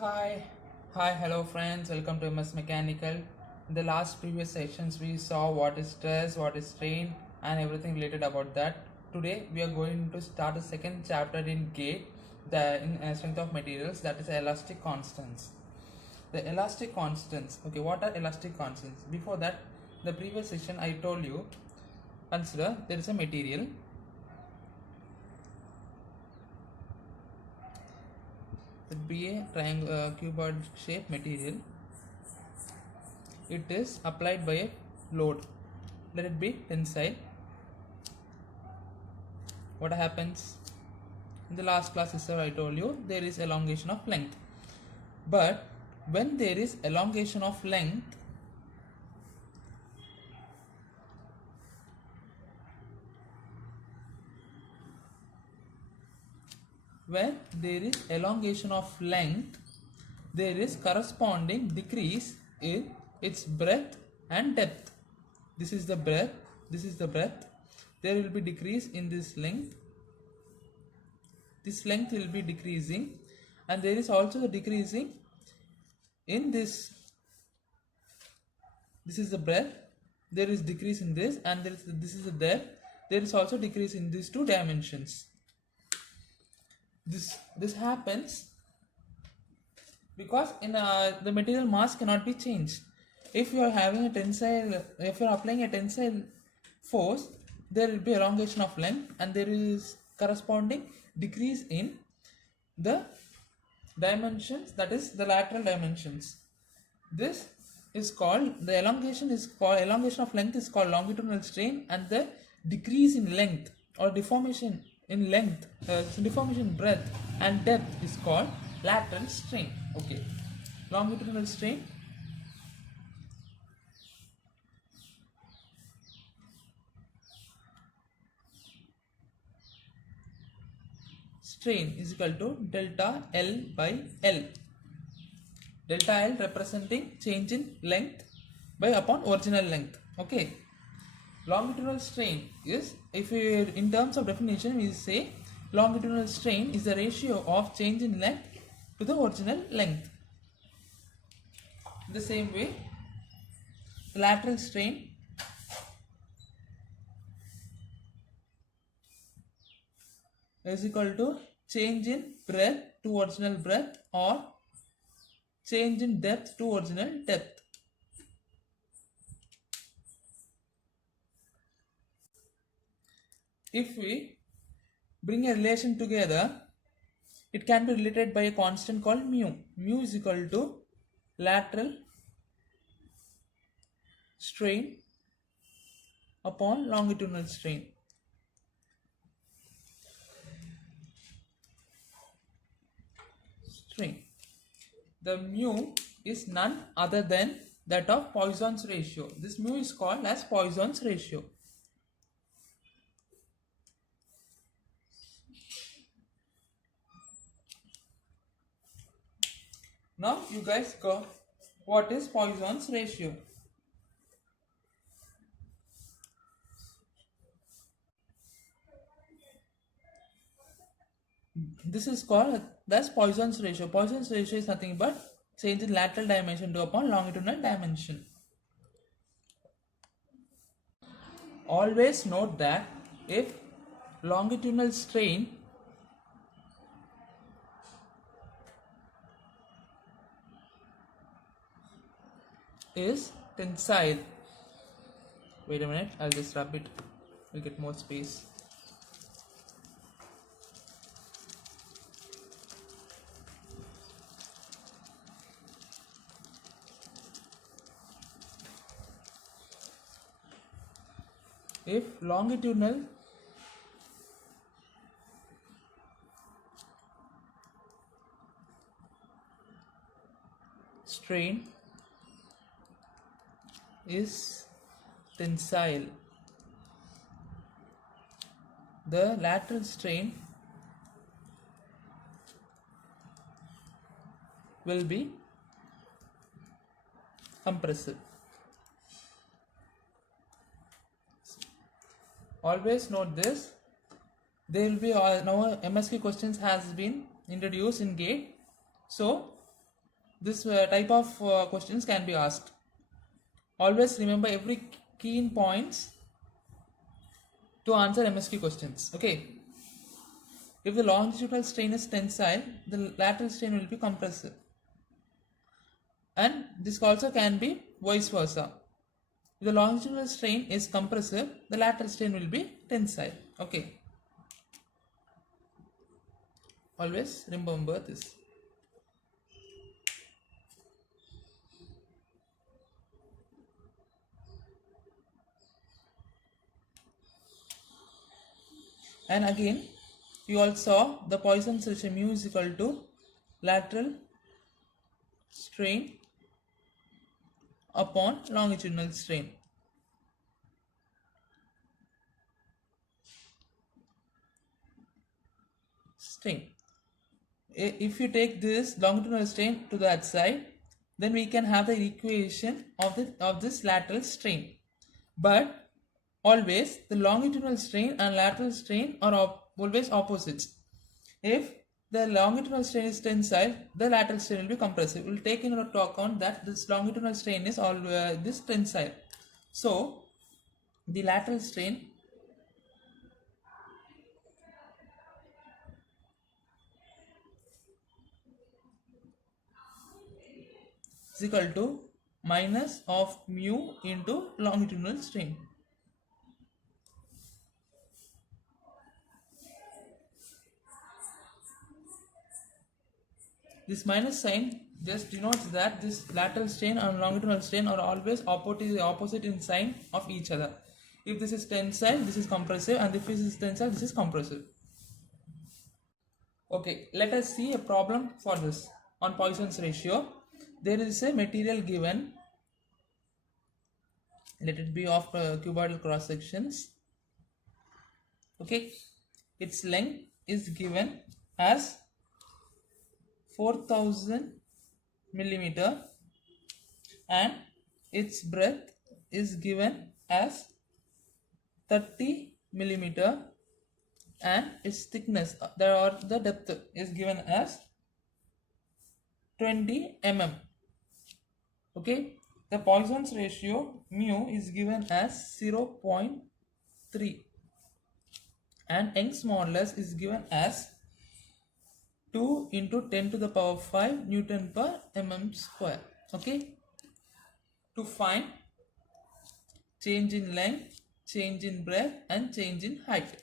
Hi, hello friends, welcome to MS Mechanical. In the last previous sessions, we saw what is stress, what is strain, and everything related about that. Today, we are going to start a second chapter in GATE, the in strength of materials, that is elastic constants. The elastic constants. Okay, what are elastic constants? Before that, the previous session I told you, consider there is a material. It be a triangle, cuboid shape material. It is applied by a load. Let it be tensile. What happens? In the last class itself I told you there is elongation of length. But when there is elongation of length, there is corresponding decrease in its breadth and depth. This is the breadth, this is the breadth. There will be decrease in this length. This length will be decreasing, and there is also a decreasing in this. This is the breadth. There is decrease in this, and this is the depth. There is also decrease in these two dimensions. This happens because in the material mass cannot be changed. If you are having a tensile, if you are applying a tensile force, there will be elongation of length, and there is corresponding decrease in the dimensions, that is the lateral dimensions. This is called, the elongation of length is called longitudinal strain, and the decrease in length or deformation in length, deformation in breadth and depth is called lateral strain. Okay, longitudinal strain, is equal to delta L by L. Delta L representing change in length by upon original length. Okay, longitudinal strain is, if we in terms of definition we say longitudinal strain is the ratio of change in length to the original length. In the same way, lateral strain is equal to change in breadth to original breadth or change in depth to original depth. If we bring a relation together, it can be related by a constant called mu. Mu is equal to lateral strain upon longitudinal strain. The mu is none other than that of Poisson's ratio. This mu is called as Poisson's ratio. Now you guys go, what is Poisson's ratio? This is called as Poisson's ratio. Poisson's ratio is nothing but change in lateral dimension to upon longitudinal dimension. Always note that if longitudinal strain is tensile, wait a minute, I'll just rub it, we'll get more space. If longitudinal strain is tensile, the lateral strain will be compressive. Always note this. There will be now MSQ questions has been introduced in GATE. So this type of questions can be asked. Always remember every key points to answer MSQ questions. Okay. If the longitudinal strain is tensile, the lateral strain will be compressive. And this also can be vice versa. If the longitudinal strain is compressive, the lateral strain will be tensile. Okay. Always remember this. And again, you all saw the Poisson's ratio mu is equal to lateral strain upon longitudinal strain. If you take this longitudinal strain to that side, then we can have the equation of this lateral strain. But always the longitudinal strain and lateral strain are always opposites. If the longitudinal strain is tensile, the lateral strain will be compressive. We will take into account that this longitudinal strain is this tensile. So the lateral strain is equal to minus of mu into longitudinal strain. This minus sign just denotes that this lateral strain and longitudinal strain are always opposite in sign of each other. If this is tensile, this is compressive, and if this is tensile, this is compressive. Okay, let us see a problem for this on Poisson's ratio. There is a material given. Let it be of cuboidal cross sections. Okay, its length is given as 4000 millimeter and its breadth is given as 30 millimeter and its thickness the depth is given as 20 mm. Okay, the Poisson's ratio mu is given as 0.3 and Young's modulus is given as 2 into 10 to the power 5 Newton per mm square. Okay, to find change in length, change in breadth and change in height.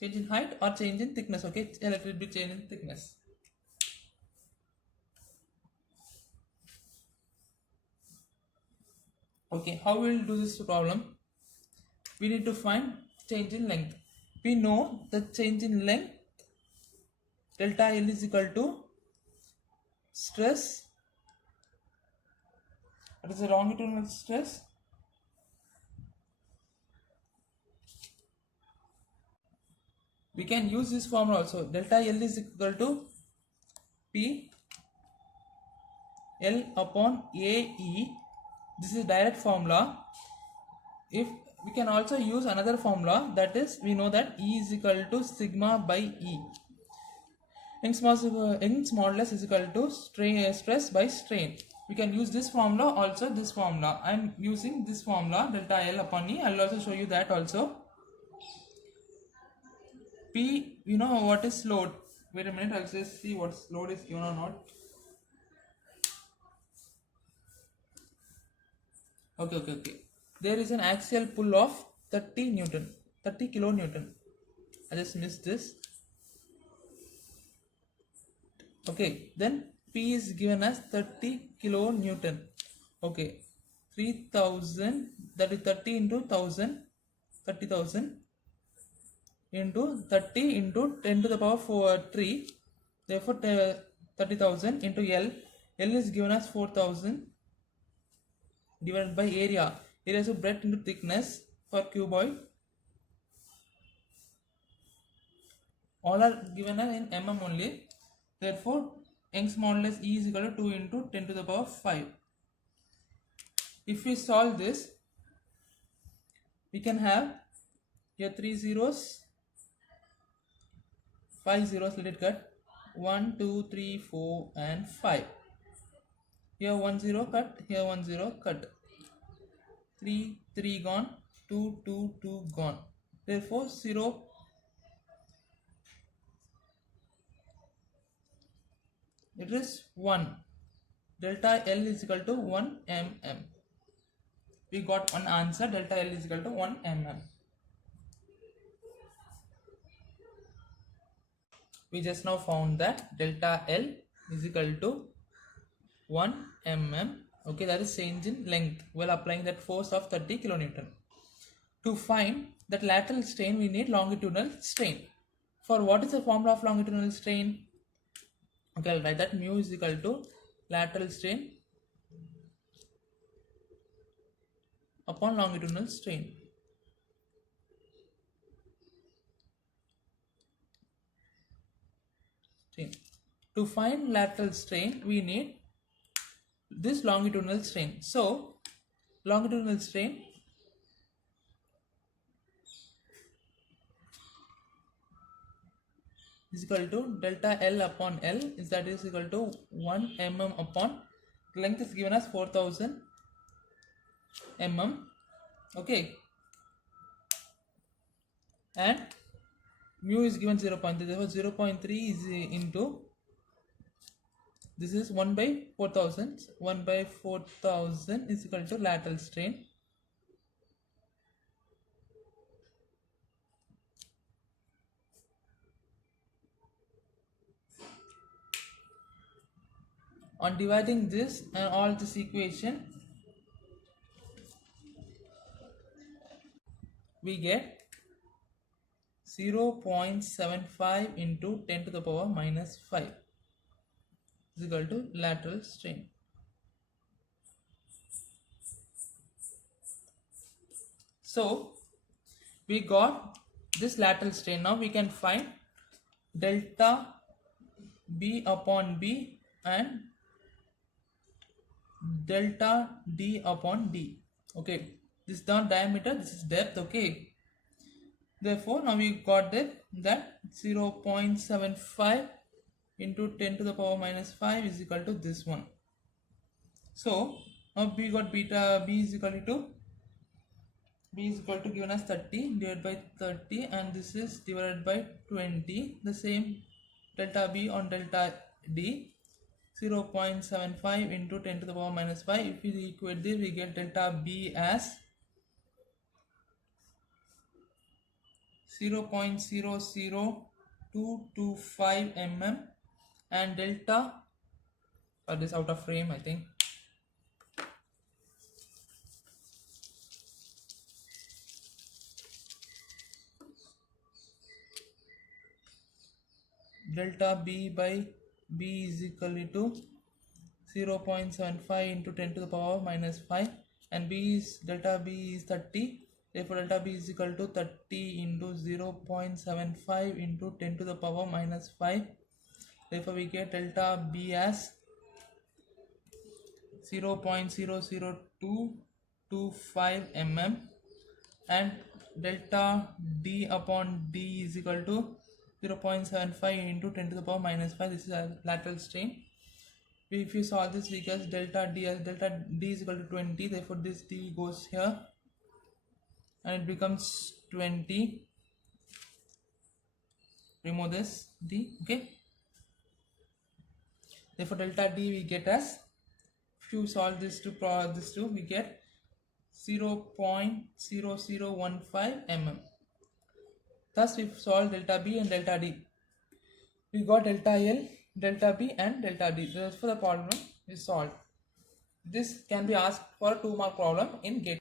Change in height or change in thickness. Okay, let it be change in thickness. Okay, how we will do this problem? We need to find change in length. We know the change in length delta L is equal to stress, that is the longitudinal stress, we can use this formula also. Delta L is equal to P L upon AE. This is direct formula. If we can also use another formula, that is, we know that E is equal to sigma by E. Young's modulus is equal to stress by strain. We can use this formula, also this formula. I am using this formula delta L upon E. I will also show you that also. P, you know what is load. Wait a minute, I will just see what load is given or not. Okay. There is an axial pull of 30 kilonewton. I just missed this. Okay, then P is given as 30 kilonewton. Okay, 3000, that is 30 into 1000, 30,000 into 30 into 10 to the power 3. Therefore, 30,000 into L. L is given as 4000 divided by area. Area is breadth into thickness for cuboid. All are given in mm only. Therefore, Young's modulus E is equal to 2 into 10 to the power 5. If we solve this, we can have here 3 zeros, 5 zeros, let it cut, 1, 2, 3, 4 and 5. Here 1 0 cut, here 1 0 cut. 3 3 gone, 2 2 2 gone. Therefore 0 it is 1. Delta L is equal to 1 mm. We got one answer, delta L is equal to 1 mm. We just now found that delta L is equal to 1 mm. Okay, that is change in length while applying that force of 30 kilonewton. To find that lateral strain, we need longitudinal strain. For what is the formula of longitudinal strain? Okay, I'll write that mu is equal to lateral strain upon longitudinal strain. To find lateral strain, we need this longitudinal strain. So, longitudinal strain is equal to delta L upon L, is that is equal to 1 mm upon length is given as 4000 mm. Okay, and mu is given 0.3, therefore 0.3 is into this is 1 by 4000. 1 by 4000 is equal to lateral strain. On dividing this and all this equation, we get 0.75 into 10 to the power minus 5 is equal to lateral strain. So we got this lateral strain. Now we can find delta B upon B and delta D upon D. Okay, this is not diameter, this is depth. Okay, therefore now we got that 0.75 into 10 to the power minus 5 is equal to this one. So now we got beta B is equal to given as 30 divided by 30, and this is divided by 20. The same delta B on delta D, 0.75 into 10 to the power minus 5. If we equate this, we get delta B as 0.00225 mm and delta, this out of frame I think, delta B by B is equal to 0.75 into 10 to the power minus 5, and delta B is 30. Therefore delta B is equal to 30 into 0.75 into 10 to the power minus 5. Therefore we get delta B as 0.00225 mm and delta D upon D is equal to 0.75 into 10 to the power minus 5. This is a lateral strain. If you solve this, we get delta D is equal to 20. Therefore this D goes here and it becomes 20. Remove this D. Okay, therefore delta D we get as, if you solve this to this two, we get 0.0015 mm. Thus we solved delta B and delta D. We got delta L, delta B and delta D. Therefore the problem is solved. This can be asked for a 2-mark problem in GATE.